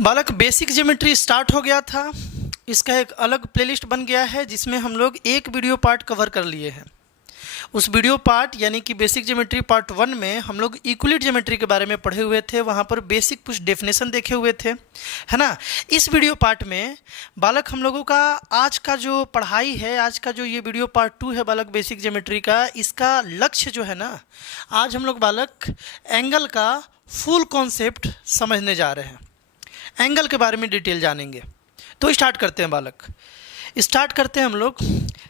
बालक basic geometry start हो गया था। इसका एक अलग प्लेलिस्ट बन गया है जिसमें हम लोग एक वीडियो पार्ट कवर कर लिए हैं। उस वीडियो पार्ट यानी कि बेसिक ज्योमेट्री पार्ट 1 में हम लोग यूक्लिड ज्योमेट्री के बारे में पढ़े हुए थे, वहाँ पर बेसिक कुछ डेफिनेशन देखे हुए थे, है ना। इस वीडियो पार्ट में बालक हम लोगों का आज का जो पढ़ाई है, आज का जो ये वीडियो पार्ट 2 है बालक बेसिक ज्योमेट्री का, इसका लक्ष्य जो है ना, आज हम लोग बालक एंगल का फुल कॉन्सेप्ट समझने जा रहे हैं, एंगल के बारे में डिटेल जानेंगे। तो स्टार्ट करते हैं बालक, स्टार्ट करते हैं हम लोग।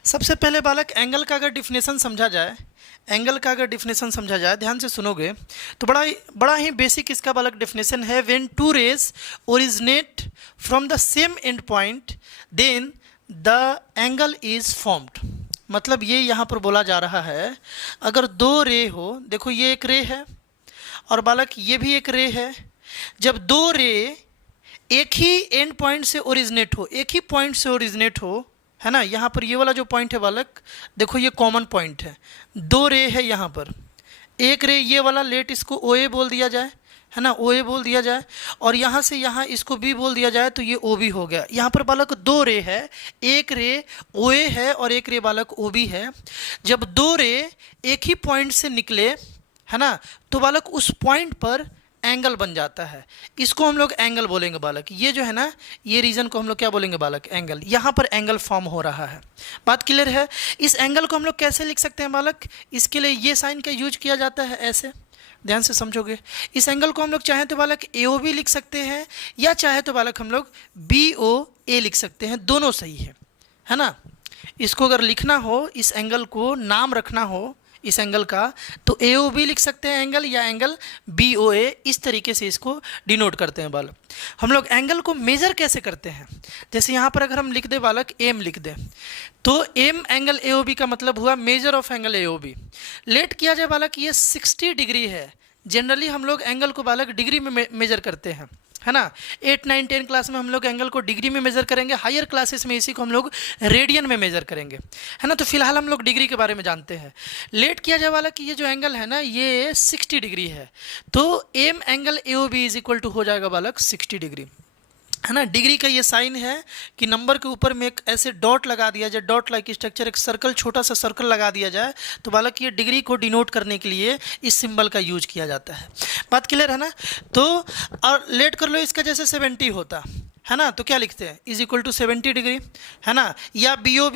सबसे पहले बालक एंगल का अगर डिफिनेशन समझा जाए, एंगल का अगर डिफिनेशन समझा जाए, ध्यान से सुनोगे तो बड़ा ही बेसिक इसका बालक डिफिनेशन है। When two rays originate from the same end point then the angle is formed. मतलब ये यहाँ पर बोला जा रहा है, अगर दो रे हो, देखो ये एक रे है और बालक ये भी एक रे है, जब दो रे एक ही एंड पॉइंट से ओरिजिनेट हो, एक ही पॉइंट से ओरिजिनेट हो, है ना। यहाँ पर ये वाला जो पॉइंट है बालक, देखो ये कॉमन पॉइंट है, दो रे है यहाँ पर, एक रे ये वाला, लेट इसको ओ ए बोल दिया जाए, है ना, ओ ए बोल दिया जाए, और यहाँ से यहाँ इसको बी बोल दिया जाए तो ये ओ बी हो गया। यहाँ पर बालक दो रे है, एक रे ओ ए है और एक रे बालक ओ बी है। जब दो रे एक ही पॉइंट से निकले, है ना, तो बालक उस पॉइंट पर एंगल बन जाता है। इसको हम लोग एंगल बोलेंगे बालक। ये जो है ना, ये रीजन को हम लोग क्या बोलेंगे बालक, एंगल। यहाँ पर एंगल फॉर्म हो रहा है, बात क्लियर है। इस एंगल को हम लोग कैसे लिख सकते हैं बालक, इसके लिए ये साइन का यूज किया जाता है, ऐसे ध्यान से समझोगे। इस एंगल को हम लोग चाहें तो बालक ए ओ बी लिख सकते हैं, या चाहे तो बालक हम लोग बी ओ ए लिख सकते हैं, दोनों सही है ना। इसको अगर लिखना हो, इस एंगल को नाम रखना हो इस एंगल का, तो ए ओ बी लिख सकते हैं एंगल, या एंगल बी ओ ए, इस तरीके से इसको डिनोट करते हैं बालक। हम लोग एंगल को मेजर कैसे करते हैं, जैसे यहाँ पर अगर हम लिख दें बालक एम लिख दें, तो m angle A O B का मतलब हुआ measure of angle A O B. Let किया जाए बालक, ये 60 डिग्री है। जनरली हम लोग एंगल को बालक डिग्री में मेजर करते हैं, है ना। 8, 9, 10 क्लास में हम लोग एंगल को डिग्री में मेजर करेंगे, हायर क्लासेस में इसी को हम लोग रेडियन में मेजर करेंगे, है ना। तो फिलहाल हम लोग डिग्री के बारे में जानते हैं। लेट किया जाए वाला कि ये जो एंगल है ना, ये 60 डिग्री है, तो m angle A O B is equal to हो जाएगा बालक 60 डिग्री, है ना। डिग्री का ये साइन है कि नंबर के ऊपर में एक ऐसे डॉट लगा दिया जाए, डॉट लाइक स्ट्रक्चर, एक सर्कल, छोटा सा सर्कल लगा दिया जाए, तो बालक ये डिग्री को डिनोट करने के लिए इस सिंबल का यूज किया जाता है। बात क्लियर है ना। तो और लेट कर लो, इसका जैसे 70 होता है ना, तो क्या लिखते हैं, इज इक्वल टू 70 डिग्री, है ना। या बी ओ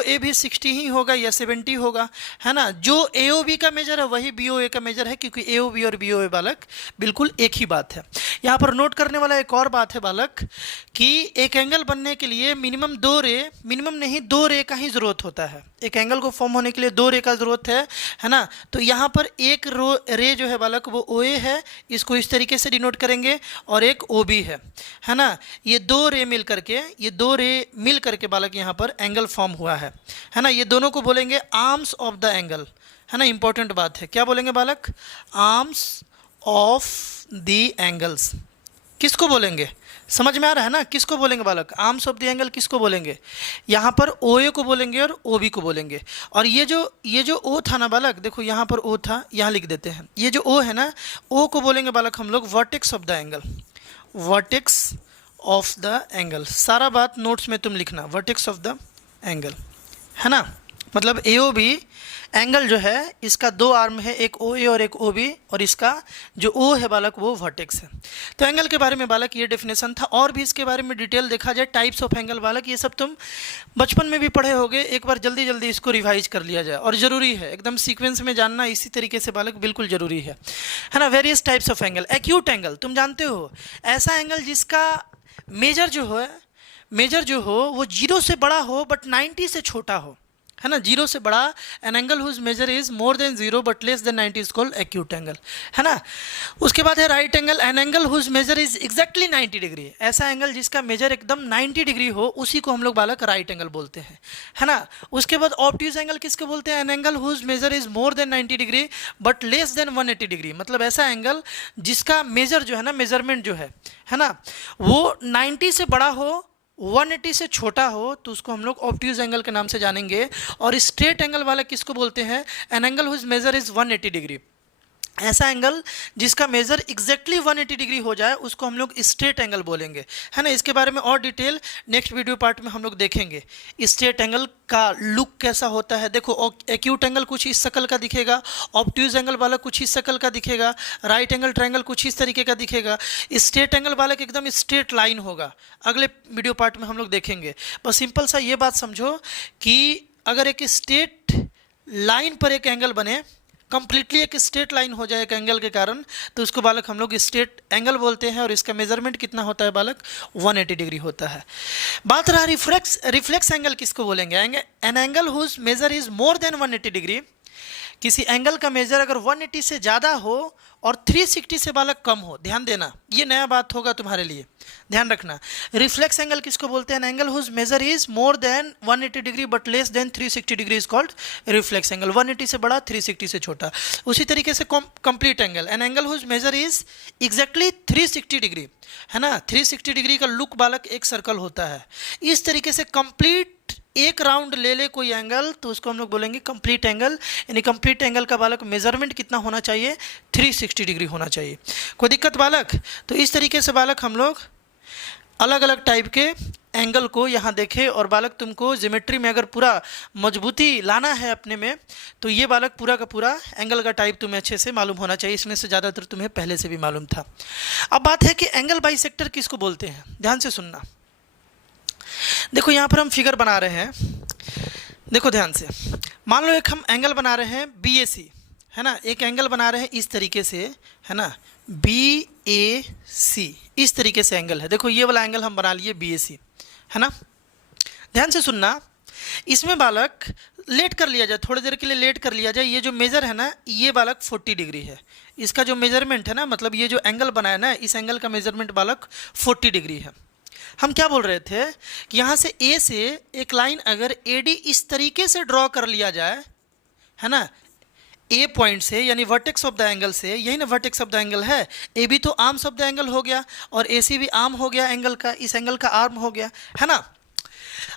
ए भी 60 ही होगा या 70 होगा, है ना। जो ए ओ बी का मेजर है वही बी ओ ए का मेजर है, क्योंकि ए ओ बी और बी ओ ए बालक बिल्कुल एक ही बात है। यहाँ पर नोट करने वाला एक और बात है बालक, कि एक एंगल बनने के लिए मिनिमम दो रे का ही जरूरत होता है। एक एंगल को फॉर्म होने के लिए दो रे का जरूरत है ना। तो यहाँ पर एक रे जो है बालक वो ओ ए है, इसको इस तरीके से डिनोट करेंगे, और एक ओ बी है ना। ये दो रे मिल करके बालक यहाँ पर एंगल फॉर्म हुआ है ना। ये दोनों को बोलेंगे आर्म्स ऑफ द एंगल, है ना। इंपॉर्टेंट बात है, क्या बोलेंगे बालक, आर्म्स ऑफ द एंगल्स। किसको बोलेंगे, समझ में आ रहा है ना, किसको बोलेंगे बालक, आर्म्स ऑफ द एंगल किसको बोलेंगे, यहाँ पर ओ ए को बोलेंगे और ओ बी को बोलेंगे। और ये जो ओ था ना बालक, देखो यहाँ पर ओ था, यहाँ लिख देते हैं, ये जो ओ है ना, ओ को बोलेंगे बालक हम लोग vertex of the angle, vertex of the angle. सारा बात नोट्स में तुम लिखना, वर्टेक्स ऑफ द एंगल, है ना। मतलब ए ओ बी एंगल जो है, इसका दो आर्म है, एक ओ ए और एक ओ बी, और इसका जो ओ है बालक वो वर्टेक्स है। तो एंगल के बारे में बालक ये डेफिनेशन था। और भी इसके बारे में डिटेल देखा जाए, टाइप्स ऑफ एंगल बालक, ये सब तुम बचपन में भी पढ़े होगे, एक बार जल्दी जल्दी इसको रिवाइज कर लिया जाए, और ज़रूरी है एकदम सीक्वेंस में जानना, इसी तरीके से बालक बिल्कुल ज़रूरी है ना। Various types of angle. Acute angle तुम जानते हो, ऐसा एंगल जिसका मेजर जो हो वो 0 से बड़ा हो बट 90 से छोटा हो, है ना। 0 से बड़ा, an angle whose measure is more than 0 but less than 90 is called acute angle, है ना। उसके बाद है right angle, an angle whose measure is exactly 90 degree. ऐसा एंगल जिसका मेजर एकदम 90 डिग्री हो, उसी को हम लोग बालक राइट एंगल बोलते हैं, है ना। उसके बाद ऑब्ट्यूज एंगल किसको बोलते हैं, an angle whose measure is more than 90 degree but less than 180 degree. मतलब ऐसा एंगल जिसका मेजर जो है ना, मेजरमेंट जो है ना, वो 90 से बड़ा हो, 180 से छोटा हो, तो उसको हम लोग ऑब्ट्यूज एंगल के नाम से जानेंगे। और स्ट्रेट एंगल वाला किसको बोलते हैं, an angle whose measure is 180 degree. ऐसा एंगल जिसका मेजर एग्जैक्टली 180 डिग्री हो जाए उसको हम लोग स्ट्रेट एंगल बोलेंगे, है ना। इसके बारे में और डिटेल नेक्स्ट वीडियो पार्ट में हम लोग देखेंगे। स्ट्रेट एंगल का लुक कैसा होता है, देखो एक्यूट एंगल कुछ इस शक्ल का दिखेगा, ऑब्ट्यूज एंगल वाला कुछ इस शक्ल का दिखेगा, राइट एंगल ट्रायंगल कुछ इस तरीके का दिखेगा, स्ट्रेट एंगल वाला एकदम स्ट्रेट लाइन होगा। अगले वीडियो पार्ट में हम लोग देखेंगे। बस सिंपल सा ये बात समझो कि अगर एक स्ट्रेट लाइन पर एक एंगल बने, कंप्लीटली एक स्ट्रेट लाइन हो जाए एक एंगल के कारण, तो उसको बालक हम लोग स्ट्रेट एंगल बोलते हैं। और इसका मेजरमेंट कितना होता है बालक, 180 डिग्री होता है। बात रहा रिफ्लेक्स एंगल किसको बोलेंगे, an angle whose measure is more than 180 degree. किसी एंगल का मेजर अगर 180 से ज़्यादा हो और 360 से बालक कम हो, ध्यान देना ये नया बात होगा तुम्हारे लिए, ध्यान रखना। रिफ्लेक्स एंगल किसको बोलते हैं, an angle whose measure is more than 180 degree but less than 360 degree is called reflex angle. 180 से बड़ा, 360 से छोटा। उसी तरीके से complete angle, an angle whose measure is exactly 360 degree, है ना। 360 डिग्री का लुक बालक एक सर्कल होता है। इस तरीके से कंप्लीट एक राउंड ले ले कोई एंगल तो उसको हम लोग बोलेंगे कंप्लीट एंगल। यानी कंप्लीट एंगल का बालक मेजरमेंट कितना होना चाहिए, 360 डिग्री होना चाहिए। कोई दिक्कत बालक? तो इस तरीके से बालक हम लोग अलग अलग टाइप के एंगल को यहाँ देखें। और बालक तुमको ज्योमेट्री में अगर पूरा मजबूती लाना है अपने में, तो ये बालक पूरा का पूरा एंगल का टाइप तुम्हें अच्छे से मालूम होना चाहिए। इसमें से ज़्यादातर तुम्हें पहले से भी मालूम था। अब बात है कि एंगल बाइसेक्टर किसको बोलते हैं, ध्यान से सुनना। देखो यहाँ पर हम फिगर बना रहे हैं, देखो ध्यान से। मान लो एक हम एंगल बना रहे हैं BAC, है ना। एक एंगल बना रहे हैं इस तरीके से, है ना, BAC, इस तरीके से एंगल है। देखो ये वाला एंगल हम बना लिए BAC, है ना। ध्यान से सुनना, इसमें बालक लेट कर लिया जाए, थोड़ी देर के लिए लेट कर लिया जाए। ये जो मेजर है ना, ये बालक 40 डिग्री है। इसका जो मेजरमेंट है ना, मतलब ये जो एंगल बनाया ना, इस एंगल का मेजरमेंट बालक 40 डिग्री है। हम क्या बोल रहे थे कि यहाँ से A से एक लाइन अगर AD इस तरीके से ड्रॉ कर लिया जाए, है ना, A पॉइंट से, यानी वर्टेक्स ऑफ द एंगल से, यही ना वर्टेक्स ऑफ द एंगल है। AB तो आर्म्स ऑफ द एंगल हो गया और AC भी आर्म हो गया एंगल का, इस एंगल का आर्म हो गया, है ना।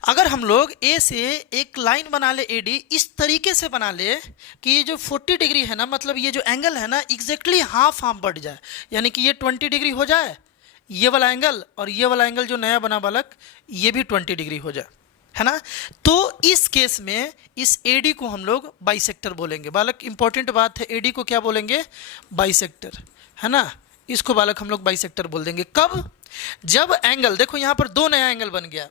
अगर हम लोग A से एक लाइन बना ले AD, इस तरीके से बना ले कि ये जो 40 डिग्री है ना, मतलब ये जो एंगल है ना एग्जैक्टली हाफ बढ़ जाए, यानी कि ये 20 डिग्री हो जाए ये वाला एंगल, और ये वाला एंगल जो नया बना बालक ये भी 20 डिग्री हो जाए, है ना। तो इस केस में इस AD को हम लोग बाइसेक्टर बोलेंगे बालक। इंपॉर्टेंट बात है, AD को क्या बोलेंगे, बाइसेक्टर, है ना। इसको बालक हम लोग बाइसेक्टर बोल देंगे। कब, जब एंगल, देखो यहाँ पर दो नया एंगल बन गया,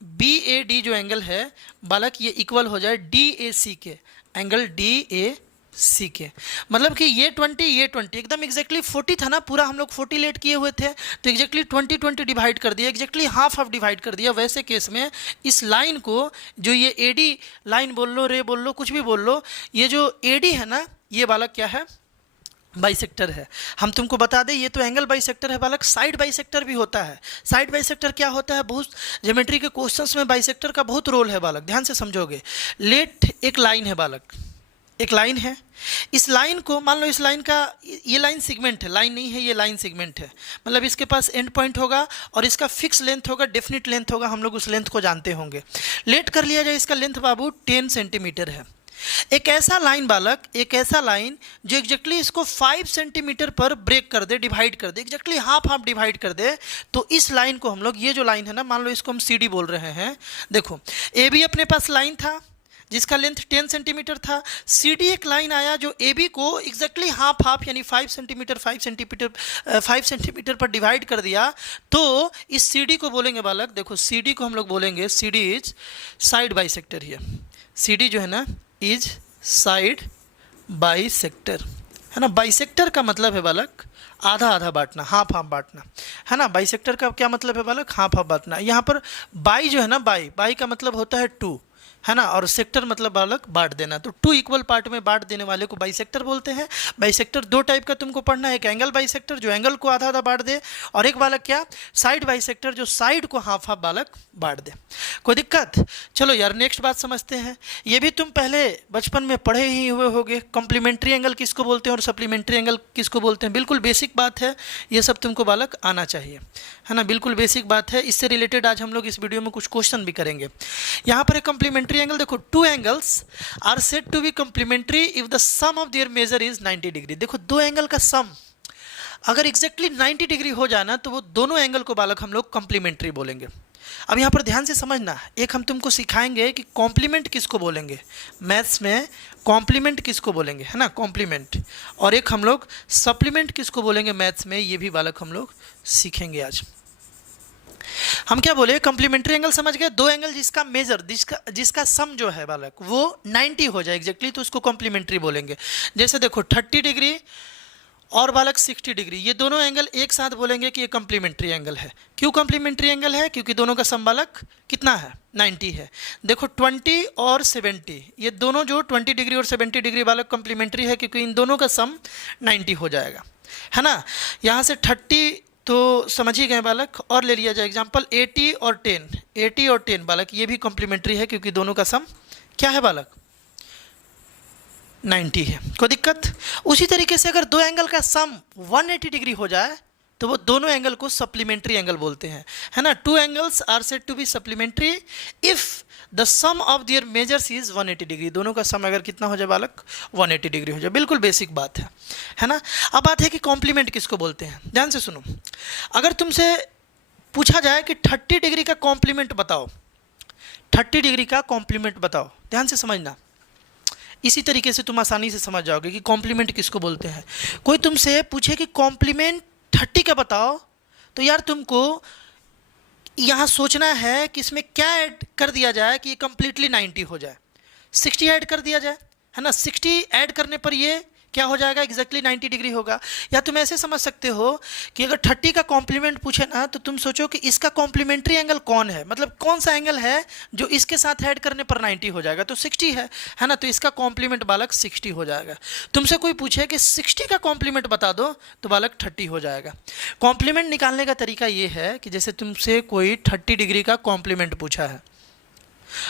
BAD जो एंगल है बालक ये इक्वल हो जाए DAC के, एंगल DAC के, मतलब कि ये 20 एकदम एग्जैक्टली 40 था ना, पूरा हम लोग 40 लेट किए हुए थे, तो एग्जैक्टली 20 डिवाइड कर दिया, एग्जैक्टली हाफ डिवाइड कर दिया। वैसे केस में इस लाइन को, जो ये AD लाइन बोल लो, रे बोल लो, कुछ भी बोल लो, ये जो AD है ना, ये बालक क्या है, बाइसेक्टर है। हम तुमको बता दें, ये तो एंगल बाइसेक्टर है बालक। साइड बाइसेक्टर भी होता है। साइड बाइसेक्टर क्या होता है, बहुत ज्योमेट्री के क्वेश्चंस में बाइसेक्टर का बहुत रोल है बालक, ध्यान से समझोगे। लेट एक लाइन है बालक, एक लाइन है, इस लाइन को मान लो, इस लाइन का, ये लाइन सेगमेंट है, लाइन नहीं है, ये लाइन सेगमेंट है, मतलब इसके पास एंड पॉइंट होगा और इसका फिक्स लेंथ होगा, डेफिनिट लेंथ होगा, हम लोग उस लेंथ को जानते होंगे। लेट कर लिया जाए, इसका लेंथ बाबू 10 सेंटीमीटर है। एक ऐसा लाइन बालक, एक ऐसा लाइन जो एग्जैक्टली इसको 5 सेंटीमीटर पर ब्रेक कर दे, डिवाइड कर दे, एग्जैक्टली हाफ डिवाइड कर दे, तो इस लाइन को हम लोग, ये जो लाइन है ना, मान लो इसको हम CD बोल रहे हैं। देखो AB अपने पास लाइन था जिसका लेंथ 10 सेंटीमीटर था, CD एक लाइन आया जो AB को एग्जैक्टली हाफ यानी 5 सेंटीमीटर पर डिवाइड कर दिया, तो इस CD को बोलेंगे बालक, देखो CD को हम लोग बोलेंगे, CD is side bisector here. CD जो है ना इज साइड बाइसेक्टर, है ना। बाइसेक्टर का मतलब है बालक आधा आधा बांटना, हाफ बांटना, है ना। बाइसेक्टर का क्या मतलब है बालक, हाफ बांटना। यहाँ पर बाई जो है ना, बाई का मतलब होता है 2, है ना, और सेक्टर मतलब बालक बांट देना। तो 2 इक्वल पार्ट में बांट देने वाले को बाइसेक्टर बोलते हैं। बाइसेक्टर दो टाइप का तुमको पढ़ना है, एक एंगल बाइसेक्टर जो एंगल को आधा आधा बांट दे, और एक बालक क्या, साइड बाइसेक्टर जो साइड को हाफ बालक बांट दे। कोई दिक्कत? चलो यार नेक्स्ट बात समझते हैं। ये भी तुम पहले बचपन में पढ़े ही हुए होगे, कॉम्प्लीमेंट्री एंगल किसको बोलते हैं और सप्लीमेंट्री एंगल किसको बोलते हैं। बिल्कुल बेसिक बात है, ये सब तुमको बालक आना चाहिए, है ना, बिल्कुल बेसिक बात है। इससे रिलेटेड आज हम लोग इस वीडियो में कुछ क्वेश्चन भी करेंगे। यहाँ पर एक कॉम्प्लीमेंट्री कॉम्प्लीमेंट्री एंगल देखो, two angles are said to be complementary if the sum of their measure is 90 degree. देखो दो एंगल का सम अगर एग्जैक्टली 90 डिग्री हो जाना तो वो दोनों एंगल को बालक हम लोग कॉम्प्लीमेंट्री बोलेंगे। अब यहाँ पर ध्यान से समझना, एक हम तुमको सिखाएंगे कि कॉम्प्लीमेंट किसको बोलेंगे, मैथ्स में कॉम्प्लीमेंट किसको बोलेंगे, है ना, कॉम्प्लीमेंट, और एक हम लोग सप्लीमेंट किसको बोलेंगे मैथ्स में, ये भी बालक हम लोग सीखेंगे आज। हम क्या बोले, कॉम्प्लीमेंट्री एंगल समझ गए, दो एंगल जिसका मेजर जिसका सम जो है बालक वो 90 हो जाए एग्जैक्टली, तो उसको कॉम्प्लीमेंट्री बोलेंगे। जैसे देखो 30 डिग्री और बालक 60 डिग्री, ये दोनों एंगल एक साथ बोलेंगे कि ये कॉम्प्लीमेंट्री एंगल है। क्यों कॉम्प्लीमेंट्री एंगल है, क्योंकि दोनों का सम बालक कितना है, 90 है। देखो 20 और 70, ये दोनों जो 20 डिग्री और 70 डिग्री बालक कॉम्प्लीमेंट्री है, क्योंकि इन दोनों का सम 90 हो जाएगा, है ना। यहाँ से 30 तो समझ ही गए बालक, और ले लिया जाए एग्जाम्पल 80 और 10 बालक, ये भी कॉम्प्लीमेंट्री है क्योंकि दोनों का सम क्या है बालक, 90 है। कोई दिक्कत। उसी तरीके से अगर दो एंगल का सम 180 डिग्री हो जाए तो वो दोनों एंगल को सप्लीमेंट्री एंगल बोलते हैं, है ना। Two angles are said to be supplementary if the sum of their measures is 180 degree, दोनों का सम अगर कितना हो जाए बालक, 180 डिग्री हो जाए। बिल्कुल बेसिक बात है ना। अब बात है कि कॉम्प्लीमेंट किसको बोलते हैं, ध्यान से सुनो। अगर तुमसे पूछा जाए कि 30 डिग्री का कॉम्प्लीमेंट बताओ, 30 डिग्री का कॉम्प्लीमेंट बताओ, ध्यान से समझना, इसी तरीके से तुम आसानी से समझ जाओगे कि कॉम्प्लीमेंट किसको बोलते हैं। कोई तुमसे पूछे कि कॉम्प्लीमेंट 30 का बताओ, तो यार तुमको यहाँ सोचना है कि इसमें क्या ऐड कर दिया जाए कि ये कंप्लीटली 90 हो जाए। 60 ऐड कर दिया जाए, है ना, 60 ऐड करने पर ये क्या हो जाएगा, एग्जैक्टली 90 डिग्री होगा। या तुम ऐसे समझ सकते हो कि अगर 30 का कॉम्प्लीमेंट पूछे ना, तो तुम सोचो कि इसका कॉम्प्लीमेंट्री एंगल कौन है, मतलब कौन सा एंगल है जो इसके साथ ऐड करने पर 90 हो जाएगा, तो 60 है ना, तो इसका कॉम्प्लीमेंट बालक 60 हो जाएगा। तुमसे कोई पूछे कि 60 का कॉम्प्लीमेंट बता दो, तो बालक 30 हो जाएगा। कॉम्प्लीमेंट निकालने का तरीका ये है कि जैसे तुमसे कोई 30 डिग्री का कॉम्प्लीमेंट पूछा है,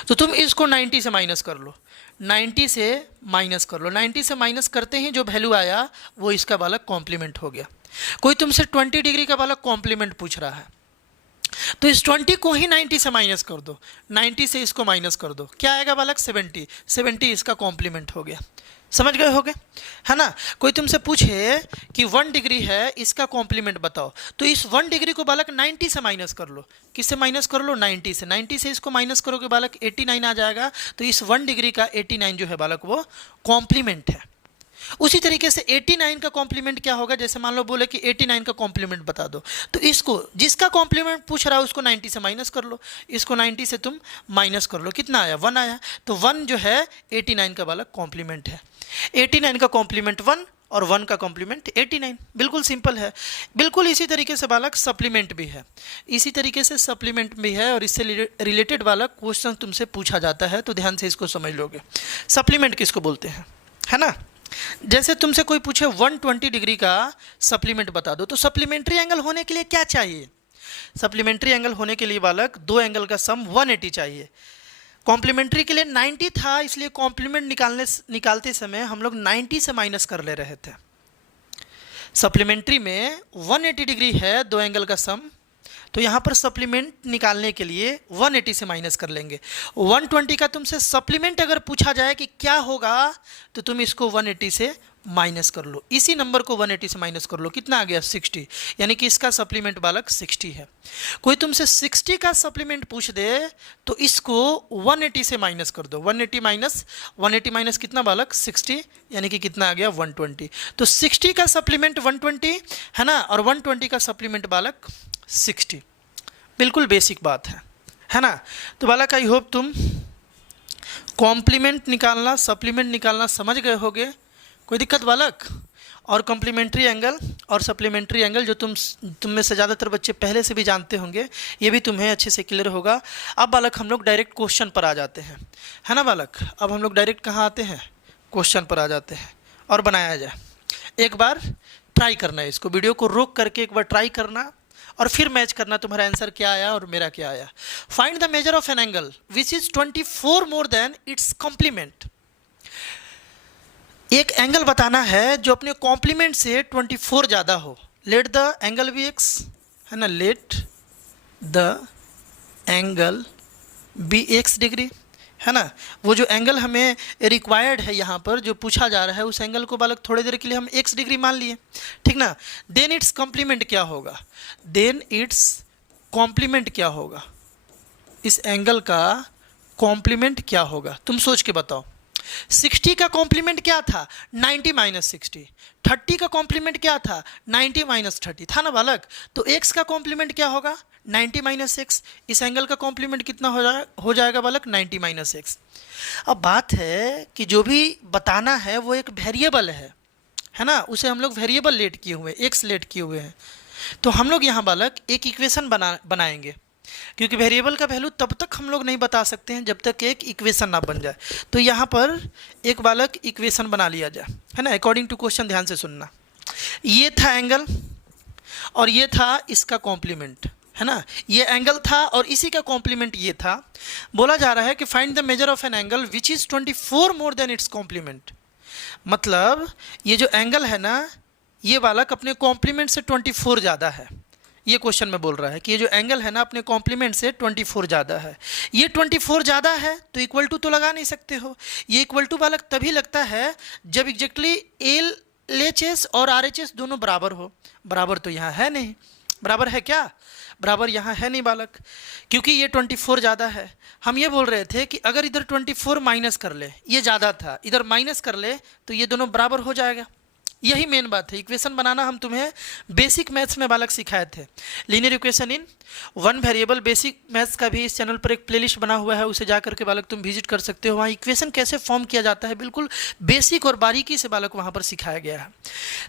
तो तुम इसको 90 से माइनस कर लो, 90 से माइनस कर लो, 90 से माइनस करते ही जो वैल्यू आया वो इसका बालक कॉम्प्लीमेंट हो गया। कोई तुमसे 20 डिग्री का बालक कॉम्प्लीमेंट पूछ रहा है, तो इस 20 को ही 90 से माइनस कर दो, 90 से इसको माइनस कर दो, क्या आएगा बालक, 70 इसका कॉम्प्लीमेंट हो गया। समझ गए होगे, है ना। कोई तुमसे पूछे कि 1 डिग्री है, इसका कॉम्प्लीमेंट बताओ, तो इस 1 डिग्री को बालक 90 से माइनस कर लो। किससे माइनस कर लो, 90 से इसको माइनस करोगे बालक 89 आ जाएगा। तो इस 1 डिग्री का 89 जो है बालक वो कॉम्प्लीमेंट है। उसी तरीके से 89 का कॉम्प्लीमेंट क्या होगा, जैसे मान लो बोले कि 89 का कॉम्प्लीमेंट बता दो, तो इसको जिसका कॉम्प्लीमेंट पूछ रहा है उसको 90 से माइनस कर लो, इसको 90 से तुम माइनस कर लो, कितना आया, 1 आया। तो 1 जो है 89 का बालक कॉम्प्लीमेंट है। 89 का कॉम्प्लीमेंट 1 और 1 का कॉम्प्लीमेंट 89, बिल्कुल सिंपल है। बिल्कुल इसी तरीके से बालक सप्लीमेंट भी है, इसी तरीके से सप्लीमेंट भी है, और इससे रिलेटेड बालक क्वेश्चन तुमसे पूछा जाता है, तो ध्यान से इसको समझ लोगे। सप्लीमेंट किसको बोलते हैं, है ना। जैसे तुमसे कोई पूछे 120 डिग्री का सप्लीमेंट बता दो, तो सप्लीमेंट्री एंगल होने के लिए क्या चाहिए, सप्लीमेंट्री एंगल होने के लिए बालक दो एंगल का सम 180 चाहिए। कॉम्प्लीमेंट्री के लिए 90 था, इसलिए कॉम्प्लीमेंट निकालते समय हम लोग 90 से माइनस कर ले रहे थे। सप्लीमेंट्री में 180 डिग्री है दो एंगल का सम, तो यहाँ पर सप्लीमेंट निकालने के लिए 180 से माइनस कर लेंगे। 120 का तुमसे सप्लीमेंट अगर पूछा जाए कि क्या होगा, तो तुम इसको 180 से माइनस कर लो, इसी नंबर को 180 से माइनस कर लो, कितना आ गया, 60, यानी कि इसका सप्लीमेंट बालक 60 है। कोई तुमसे 60 का सप्लीमेंट पूछ दे, तो इसको 180 से माइनस कर दो, 180 माइनस कितना बालक, 60, यानी कि कितना आ गया, 120। तो 60 का सप्लीमेंट 120 है ना, और 120 का सप्लीमेंट बालक 60। बिल्कुल बेसिक बात है ना। तो बालक आई होप तुम कॉम्प्लीमेंट निकालना, सप्लीमेंट निकालना समझ गए होगे। कोई दिक्कत बालक। और कॉम्प्लीमेंट्री एंगल और सप्लीमेंट्री एंगल जो तुम में से ज़्यादातर बच्चे पहले से भी जानते होंगे, ये भी तुम्हें अच्छे से क्लियर होगा। अब बालक हम लोग डायरेक्ट क्वेश्चन पर आ जाते हैं, है ना बालक। अब हम लोग डायरेक्ट कहाँ आते हैं, क्वेश्चन पर आ जाते हैं और बनाया जाए। एक बार ट्राई करना है, इसको वीडियो को रोक करके एक बार ट्राई करना और फिर मैच करना तुम्हारा आंसर क्या आया और मेरा क्या आया। Find the measure of an angle which is 24 more than its complement. एक एंगल बताना है जो अपने कॉम्प्लीमेंट से 24 ज़्यादा हो। Let the angle be x, है ना, let the angle be x degree, है ना। वो जो एंगल हमें रिक्वायर्ड है यहाँ पर जो पूछा जा रहा है, उस एंगल को बालक थोड़ी देर के लिए हम x डिग्री मान लिए, ठीक ना। देन इट्स कॉम्प्लीमेंट क्या होगा, देन इट्स कॉम्प्लीमेंट क्या होगा, इस एंगल का कॉम्प्लीमेंट क्या होगा, तुम सोच के बताओ। 60 का कॉम्प्लीमेंट क्या था, 90 माइनस 60। 30 का कॉम्प्लीमेंट क्या था, 90 माइनस 30 था ना बालक। तो x का कॉम्प्लीमेंट क्या होगा, 90 माइनस एक्स। इस एंगल का कॉम्प्लीमेंट कितना हो जाएगा बालक, 90 माइनस एक्स। अब बात है कि जो भी बताना है वो एक वेरिएबल है ना, उसे हम लोग वेरिएबल लेट किए हुए हैं, एक्स लेट किए हुए हैं। तो हम लोग यहाँ बालक एक इक्वेशन बनाएंगे, क्योंकि वेरिएबल का वैल्यू तब तक हम लोग नहीं बता सकते हैं जब तक एक इक्वेशन ना बन जाए। तो यहाँ पर एक बालक इक्वेशन बना लिया जाए, है ना, अकॉर्डिंग टू क्वेश्चन। ध्यान से सुनना, ये था एंगल और ये था इसका कॉम्प्लीमेंट, है ना। ये एंगल था और इसी का कॉम्प्लीमेंट ये था। बोला जा रहा है कि find the measure of an angle which is 24 more than its complement. मतलब ये जो एंगल है ना, ये बालक अपने कॉम्प्लीमेंट से 24 ज़्यादा है। ये क्वेश्चन में बोल रहा है कि ये जो एंगल है ना अपने कॉम्प्लीमेंट से 24 ज़्यादा है। ये 24 ज़्यादा है तो इक्वल टू तो लगा नहीं सकते हो। ये इक्वल टू बालक तभी लगता है जब एग्जैक्टली LHS और RHS दोनों बराबर हो। बराबर तो यहाँ है नहीं, बराबर है क्या, बराबर यहाँ है नहीं बालक, क्योंकि ये 24 ज़्यादा है। हम ये बोल रहे थे कि अगर इधर 24 माइनस कर ले, ये ज़्यादा था, इधर माइनस कर ले तो ये दोनों बराबर हो जाएगा। यही मेन बात है। इक्वेशन बनाना हम तुम्हें बेसिक मैथ्स में बालक सिखाए थे, linear equation in one variable. Basic maths का भी इस चैनल पर एक प्लेलिस्ट बना हुआ है, उसे जा करके बालक तुम विजिट कर सकते हो। वहाँ इक्वेशन कैसे फॉर्म किया जाता है बिल्कुल बेसिक और बारीकी से बालक वहाँ पर सिखाया गया है।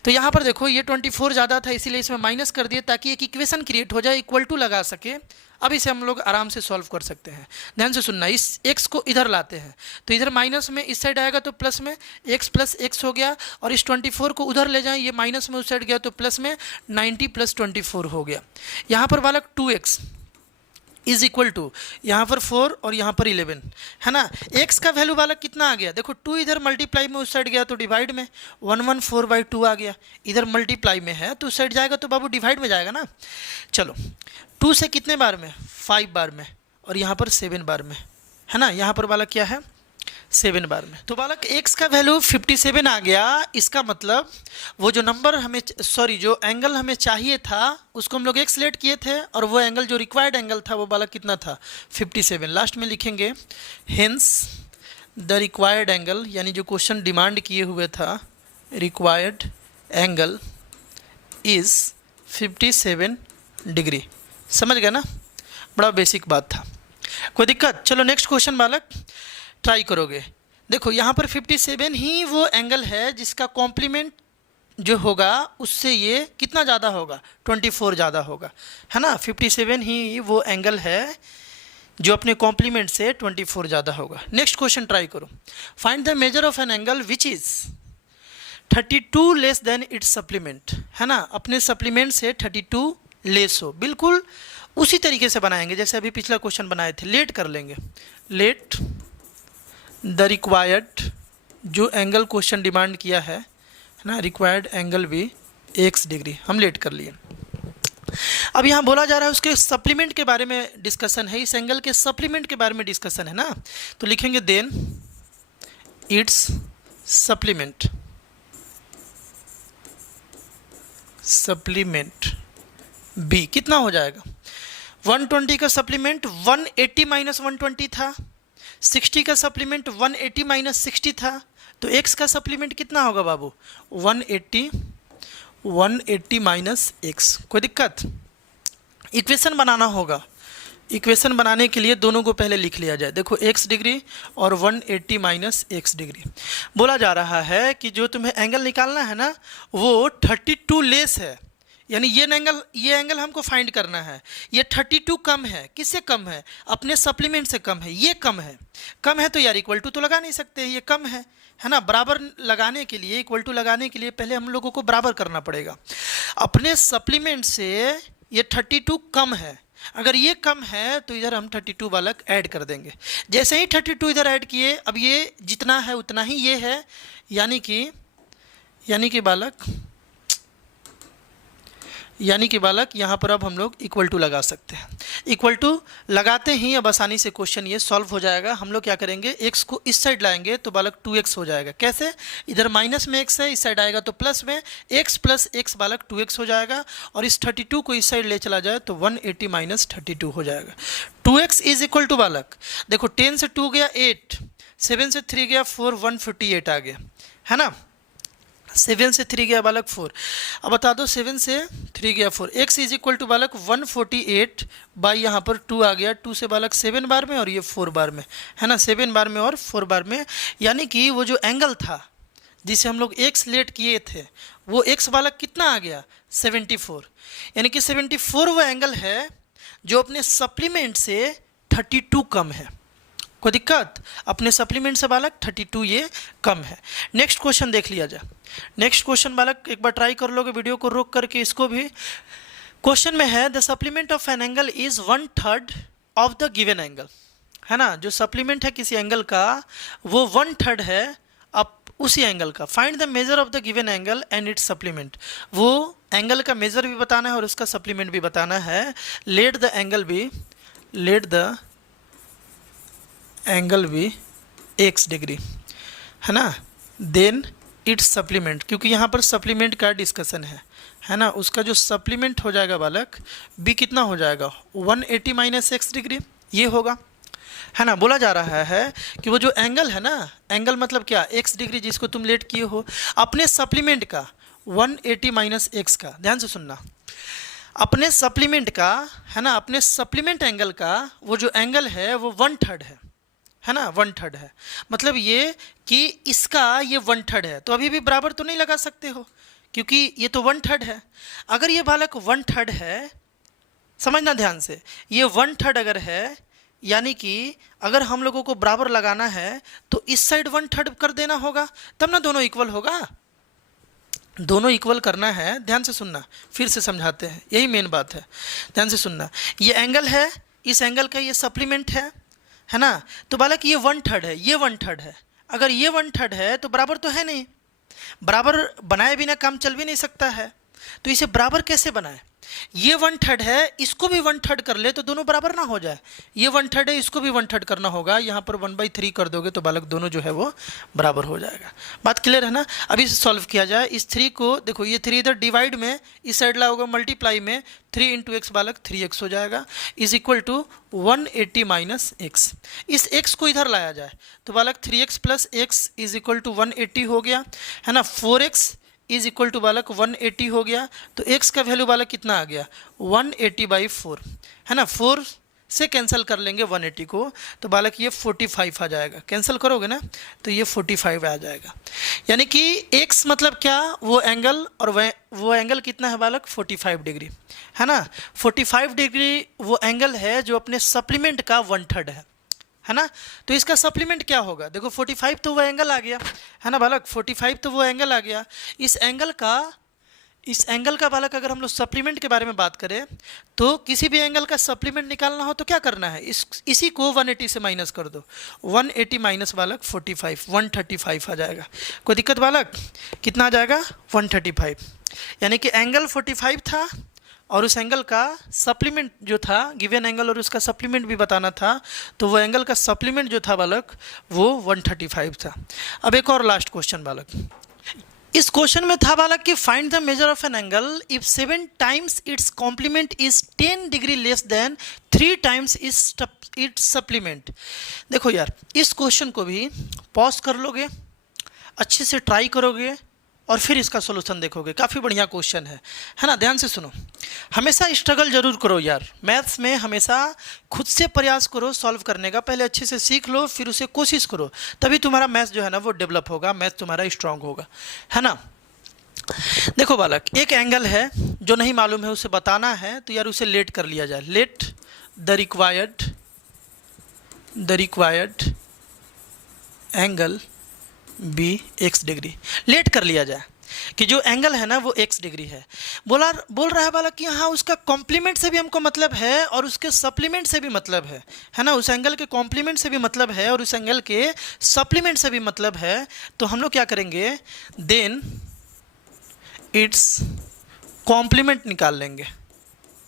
तो यहाँ पर देखो ये 24 ज़्यादा था, इसीलिए इसमें माइनस कर दिए ताकि एक इक्वेशन क्रिएट हो जाए, इक्वल टू लगा सके। अब इसे हम लोग आराम से सॉल्व कर सकते हैं। ध्यान से सुनना, इस x को इधर लाते हैं तो इधर माइनस में इस साइड आएगा तो प्लस में x प्लस एक्स हो गया, और इस 24 को उधर ले जाएं, ये माइनस में उस साइड गया तो प्लस में 90 प्लस 24 हो गया। यहाँ पर बालक 2x इज इक्वल टू यहाँ पर 4 और यहाँ पर 11, है ना। x का वैल्यू बालक कितना आ गया, देखो 2 इधर मल्टीप्लाई में उस साइड गया तो डिवाइड में 114/2 आ गया। इधर मल्टीप्लाई में है तो उस साइड जाएगा तो बाबू डिवाइड में जाएगा ना। चलो 2 से कितने बार में, 5 बार में, और यहाँ पर 7 बार में, है ना। यहाँ पर बालक क्या है, 7 बार में। तो बालक x का वैल्यू 57 आ गया। इसका मतलब वो जो नंबर हमें जो एंगल हमें चाहिए था उसको हम लोग x लेट किए थे, और वो एंगल जो रिक्वायर्ड एंगल था वो बालक कितना था, 57। लास्ट में लिखेंगे हेंस द रिक्वायर्ड एंगल, यानी जो क्वेश्चन डिमांड किए हुए था, रिक्वायर्ड एंगल इज़ 57 डिग्री। समझ गए ना, बड़ा बेसिक बात था, कोई दिक्कत। चलो नेक्स्ट क्वेश्चन बालक ट्राई करोगे। देखो यहाँ पर 57 ही वो एंगल है जिसका कॉम्प्लीमेंट जो होगा उससे ये कितना ज़्यादा होगा, 24 ज़्यादा होगा, है ना। 57 ही वो एंगल है जो अपने कॉम्प्लीमेंट से 24 ज़्यादा होगा। नेक्स्ट क्वेश्चन ट्राई करो। Find the measure of an angle which is 32 less than its supplement, है ना। अपने सप्लीमेंट से 32 लेस हो। बिल्कुल उसी तरीके से बनाएंगे जैसे अभी पिछला क्वेश्चन बनाए थे, लेट कर लेंगे। लेट द रिक्वायर्ड, जो एंगल क्वेश्चन डिमांड किया है ना, रिक्वायर्ड एंगल भी x डिग्री, हम लेट कर लिए। अब यहाँ बोला जा रहा है उसके सप्लीमेंट के बारे में डिस्कशन है, इस एंगल के सप्लीमेंट के बारे में डिस्कशन है ना। तो लिखेंगे then its supplement, supplement b कितना हो जाएगा, 120 का सप्लीमेंट 180 माइनस 120 था, 60 का सप्लीमेंट 180 माइनस 60 था, तो x का सप्लीमेंट कितना होगा बाबू, 180 माइनस x। कोई दिक्कत, इक्वेशन बनाना होगा। इक्वेशन बनाने के लिए दोनों को पहले लिख लिया जाए। देखो x डिग्री और 180 माइनस x डिग्री। बोला जा रहा है कि जो तुम्हें एंगल निकालना है ना वो 32 लेस है, यानी ये एंगल हमको फाइंड करना है। ये 32 कम है, किससे कम है, अपने सप्लीमेंट से कम है। ये कम है तो यार इक्वल टू तो लगा नहीं सकते, ये कम है ना। बराबर लगाने के लिए, इक्वल टू लगाने के लिए पहले हम लोगों को बराबर करना पड़ेगा। अपने सप्लीमेंट से ये 32 कम है, अगर ये कम है तो इधर हम 32 बालक ऐड कर देंगे। जैसे ही 32 इधर ऐड किए, अब ये जितना है उतना ही ये है, यानी कि बालक यानी कि बालक यहाँ पर अब हम लोग इक्वल टू लगा सकते हैं। इक्वल टू लगाते ही अब आसानी से क्वेश्चन ये सॉल्व हो जाएगा। हम लोग क्या करेंगे, x को इस साइड लाएंगे तो बालक 2x हो जाएगा। कैसे, इधर माइनस में x है, इस साइड आएगा तो प्लस में x प्लस x बालक 2x हो जाएगा। और इस 32 को इस साइड ले चला जाए तो 180 माइनस 32 हो जाएगा। 2x इज इक्वल टू बालक देखो 10 से 2 गया 8, 7 से 3 गया 4, 148 आ गया, है ना। 7 से 3 गया बालक 4। अब बता दो 7 से 3 गया 4, x इज इक्वल टू बालक 148 बाई यहाँ पर 2 आ गया, 2 से बालक 7 बार में और ये 4 बार में, है ना, 7 बार में और 4 बार में। यानी कि वो जो एंगल था जिसे हम लोग x लेट किए थे वो x बालक कितना आ गया 74। यानी कि 74 वो एंगल है जो अपने सप्लीमेंट से 32 कम है। कोई दिक्कत, अपने सप्लीमेंट से बालक 32 ये कम है। नेक्स्ट क्वेश्चन देख लिया जाए। नेक्स्ट क्वेश्चन बालक एक बार ट्राई कर लोगे वीडियो को रोक करके इसको भी। क्वेश्चन में है the supplement of an angle is 1/3 of the given angle, है ना। जो सप्लीमेंट है किसी एंगल का वो 1/3 है अब उसी एंगल का। Find the measure of the given angle and it's supplement. वो एंगल का मेजर भी बताना है और उसका सप्लीमेंट भी बताना है। लेट द एंगल भी x डिग्री, है ना। देन इट्स सप्लीमेंट, क्योंकि यहाँ पर सप्लीमेंट का डिस्कशन है ना। उसका जो सप्लीमेंट हो जाएगा बालक b कितना हो जाएगा 180 माइनस x डिग्री, ये होगा, है ना। बोला जा रहा है कि वो जो एंगल है ना, एंगल मतलब क्या, x डिग्री जिसको तुम लेट किए हो, अपने सप्लीमेंट का 180 माइनस x का, ध्यान से सुनना, अपने सप्लीमेंट का, है ना, अपने सप्लीमेंट एंगल का वो जो एंगल है वो 1/3 है ना, 1/3 है। मतलब ये कि इसका ये 1/3 है, तो अभी भी बराबर तो नहीं लगा सकते हो क्योंकि ये तो 1/3 है। अगर ये बालक 1/3 है, समझना ध्यान से, ये 1/3 अगर है, यानी कि अगर हम लोगों को बराबर लगाना है तो इस साइड 1/3 कर देना होगा, तब ना दोनों इक्वल होगा। दोनों इक्वल करना है, ध्यान से सुनना, फिर से समझाते हैं, यही मेन बात है, ध्यान से सुनना। ये एंगल है, इस एंगल का ये सप्लीमेंट है ना। तो बालक ये 1/3 है, ये 1/3 है। अगर ये 1/3 है तो बराबर तो है नहीं, बराबर बनाए बिना काम चल भी नहीं सकता है। तो इसे बराबर कैसे बनाए, ये 1/3 है, इसको भी 1/3 कर ले तो दोनों बराबर ना हो जाए। ये 1/3 है, इसको भी 1/3 करना होगा, यहाँ पर 1/3 कर दोगे तो बालक दोनों जो है वो बराबर हो जाएगा। बात क्लियर है ना। अभी इसे सॉल्व किया जाए। इस 3 को देखो, ये 3 इधर डिवाइड में, इस साइड लाओगे मल्टीप्लाई में, 3 × x बालक 3x हो जाएगा, is equal to 180 minus x। इस x को इधर लाया जाए तो बालक 3x plus x is equal to 180 हो गया, है ना। 4x इज इक्वल टू बालक 180 हो गया। तो x का वैल्यू बालक कितना आ गया 180/4, है ना। 4 से कैंसिल कर लेंगे 180 को तो बालक ये 45 आ जाएगा। कैंसिल करोगे ना तो ये 45 आ जाएगा। यानी कि x मतलब क्या, वो एंगल, और वो एंगल कितना है बालक 45 डिग्री, है ना। 45 डिग्री वो एंगल है जो अपने सप्लीमेंट का 1/3 है ना। तो इसका सप्लीमेंट क्या होगा, देखो 45 तो वो एंगल आ गया, है ना बालक, 45 तो वो एंगल आ गया। इस एंगल का बालक अगर हम लोग सप्लीमेंट के बारे में बात करें तो किसी भी एंगल का सप्लीमेंट निकालना हो तो क्या करना है, इसी को 180 से माइनस कर दो, 180 माइनस बालक 45, 135 आ जाएगा। कोई दिक्कत बालक, कितना आ जाएगा 135। यानी कि एंगल 45 था और उस एंगल का सप्लीमेंट जो था, गिवन एंगल और उसका सप्लीमेंट भी बताना था, तो वो एंगल का सप्लीमेंट जो था बालक वो 135 था। अब एक और लास्ट क्वेश्चन बालक, इस क्वेश्चन में था बालक कि find the measure of an angle if 7 times its complement is 10 degree less than 3 times its supplement. देखो यार, इस क्वेश्चन को भी पॉज कर लोगे, अच्छे से ट्राई करोगे और फिर इसका सोल्यूशन देखोगे। काफ़ी बढ़िया क्वेश्चन है ना। ध्यान से सुनो, हमेशा स्ट्रगल जरूर करो यार, मैथ्स में हमेशा खुद से प्रयास करो सॉल्व करने का। पहले अच्छे से सीख लो, फिर उसे कोशिश करो, तभी तुम्हारा मैथ्स जो है ना वो डेवलप होगा, मैथ्स तुम्हारा स्ट्रांग होगा, है ना। देखो बालक, एक एंगल है जो नहीं मालूम है, उसे बताना है तो यार उसे लेट कर लिया जाए। Let the required angle be x degree, let कर लिया जाए कि जो एंगल है ना वो x डिग्री है। बोल रहा है बालक कि हाँ उसका कॉम्प्लीमेंट से भी हमको मतलब है और उसके सप्लीमेंट से भी मतलब है ना। उस एंगल के कॉम्प्लीमेंट से भी मतलब है और उस एंगल के सप्लीमेंट से भी मतलब है। तो हम लोग क्या करेंगे, देन इट्स कॉम्प्लीमेंट निकाल लेंगे,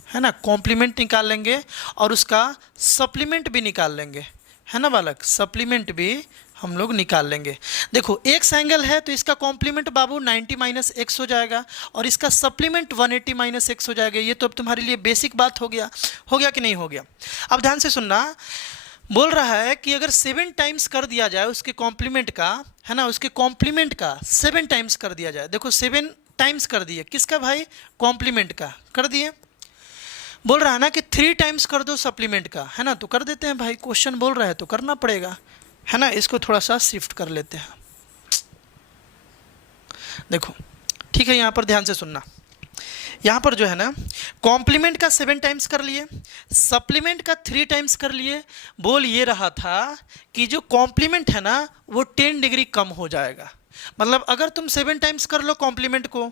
है ना, कॉम्प्लीमेंट निकाल लेंगे और उसका सप्लीमेंट भी निकाल लेंगे, है ना बालक, सप्लीमेंट भी हम लोग निकाल लेंगे। देखो एक्स एंगल है तो इसका कॉम्प्लीमेंट बाबू 90 माइनस एक्स हो जाएगा और इसका सप्लीमेंट 180 माइनस एक्स हो जाएगा। ये तो अब तुम्हारे लिए बेसिक बात हो गया कि नहीं हो गया। अब ध्यान से सुनना, बोल रहा है कि अगर 7 टाइम्स कर दिया जाए उसके कॉम्प्लीमेंट का, है ना, उसके कॉम्प्लीमेंट का 7 टाइम्स कर दिया जाए। देखो 7 टाइम्स कर दिए, किसका भाई, कॉम्प्लीमेंट का कर दिए। बोल रहा है ना कि 3 टाइम्स कर दो सप्लीमेंट का, है ना, तो कर देते हैं भाई, क्वेश्चन बोल रहा है तो करना पड़ेगा, है ना। इसको थोड़ा सा शिफ्ट कर लेते हैं। देखो ठीक है, यहाँ पर ध्यान से सुनना, यहाँ पर जो है ना कॉम्प्लीमेंट का 7 टाइम्स कर लिए, सप्लीमेंट का 3 टाइम्स कर लिए। बोल ये रहा था कि जो कॉम्प्लीमेंट है ना वो 10 डिग्री कम हो जाएगा। मतलब अगर तुम 7 टाइम्स कर लो कॉम्प्लीमेंट को,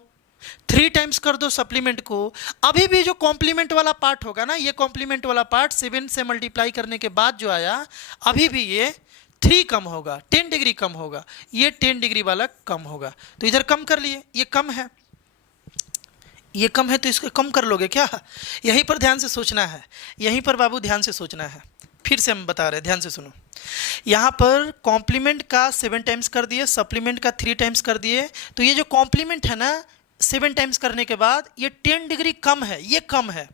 3 टाइम्स कर दो सप्लीमेंट को, अभी भी जो कॉम्प्लीमेंट वाला पार्ट होगा ना, ये कॉम्प्लीमेंट वाला पार्ट 7 से मल्टीप्लाई करने के बाद जो आया, अभी भी ये 3 कम होगा, 10 डिग्री कम होगा, ये 10 डिग्री वाला कम होगा। तो इधर कम कर लिए, ये कम है, ये कम है तो इसको कम कर लोगे क्या। यहीं पर ध्यान से सोचना है, यहीं पर बाबू ध्यान से सोचना है। फिर से हम बता रहे हैं, ध्यान से सुनो। यहाँ पर कॉम्प्लीमेंट का 7 टाइम्स कर दिए, सप्लीमेंट का 3 टाइम्स कर दिए, तो ये जो कॉम्प्लीमेंट है ना 7 टाइम्स करने के बाद ये 10 डिग्री कम है, ये कम है,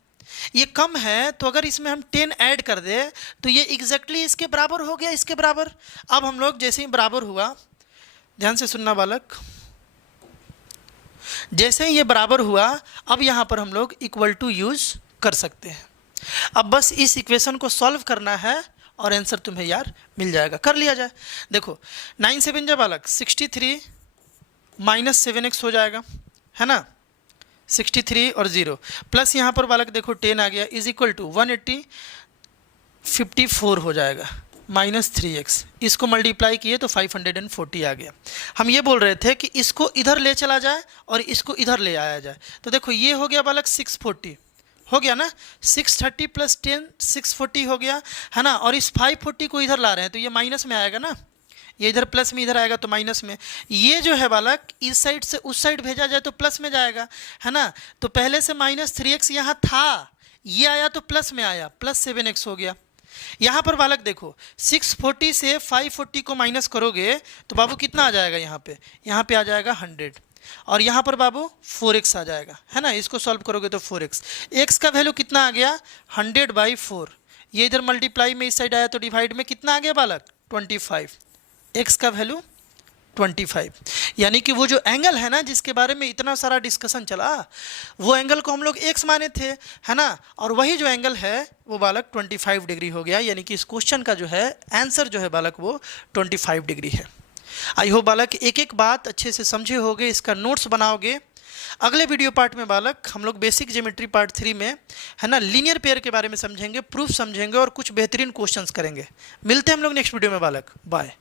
ये कम है। तो अगर इसमें हम 10 ऐड कर दे तो ये एग्जैक्टली इसके बराबर हो गया, इसके बराबर। अब हम लोग जैसे ही बराबर हुआ, ध्यान से सुनना बालक, जैसे ही ये बराबर हुआ, अब यहाँ पर हम लोग इक्वल टू यूज कर सकते हैं। अब बस इस इक्वेशन को सॉल्व करना है और आंसर तुम्हें यार मिल जाएगा, कर लिया जाए। देखो 9 7 जब बालक 63 माइनस 7x हो जाएगा, है ना, 63 और 0 प्लस यहाँ पर बालक देखो 10 आ गया, इज इक्वल टू 180 54 हो जाएगा माइनस 3x। इसको मल्टीप्लाई किए तो 540 आ गया। हम ये बोल रहे थे कि इसको इधर ले चला जाए और इसको इधर ले आया जाए। तो देखो ये हो गया बालक 640 हो गया ना, 630 प्लस 10 640 हो गया, है ना। और इस 540 को इधर ला रहे हैं तो ये माइनस में आएगा ना, ये इधर प्लस में, इधर आएगा तो माइनस में। ये जो है बालक इस साइड से उस साइड भेजा जाए तो प्लस में जाएगा, है ना। तो पहले से माइनस 3x यहाँ था, ये आया तो प्लस में आया, प्लस 7x हो गया। यहाँ पर बालक देखो 640 से 540 को माइनस करोगे तो बाबू कितना आ जाएगा, यहाँ पे आ जाएगा 100 और यहाँ पर बाबू 4x आ जाएगा, है ना। इसको सॉल्व करोगे तो 4x, x का वैल्यू कितना आ गया 100/4। ये इधर मल्टीप्लाई में इस साइड आया तो डिवाइड में कितना आ गया बालक 25, x का वैल्यू 25। यानी कि वो जो एंगल है ना जिसके बारे में इतना सारा डिस्कशन चला, वो एंगल को हम लोग x माने थे, है ना, और वही जो एंगल है वो बालक 25 डिग्री हो गया। यानी कि इस क्वेश्चन का जो है आंसर जो है बालक वो 25 डिग्री है। आई होप बालक एक एक बात अच्छे से समझे होगे, इसका नोट्स बनाओगे। अगले वीडियो पार्ट में बालक हम लोग बेसिक ज्योमेट्री पार्ट 3 में, है ना, लीनियर पेयर के बारे में समझेंगे, प्रूफ समझेंगे और कुछ बेहतरीन क्वेश्चंस करेंगे। मिलते हैं हम लोग नेक्स्ट वीडियो में बालक, बाय।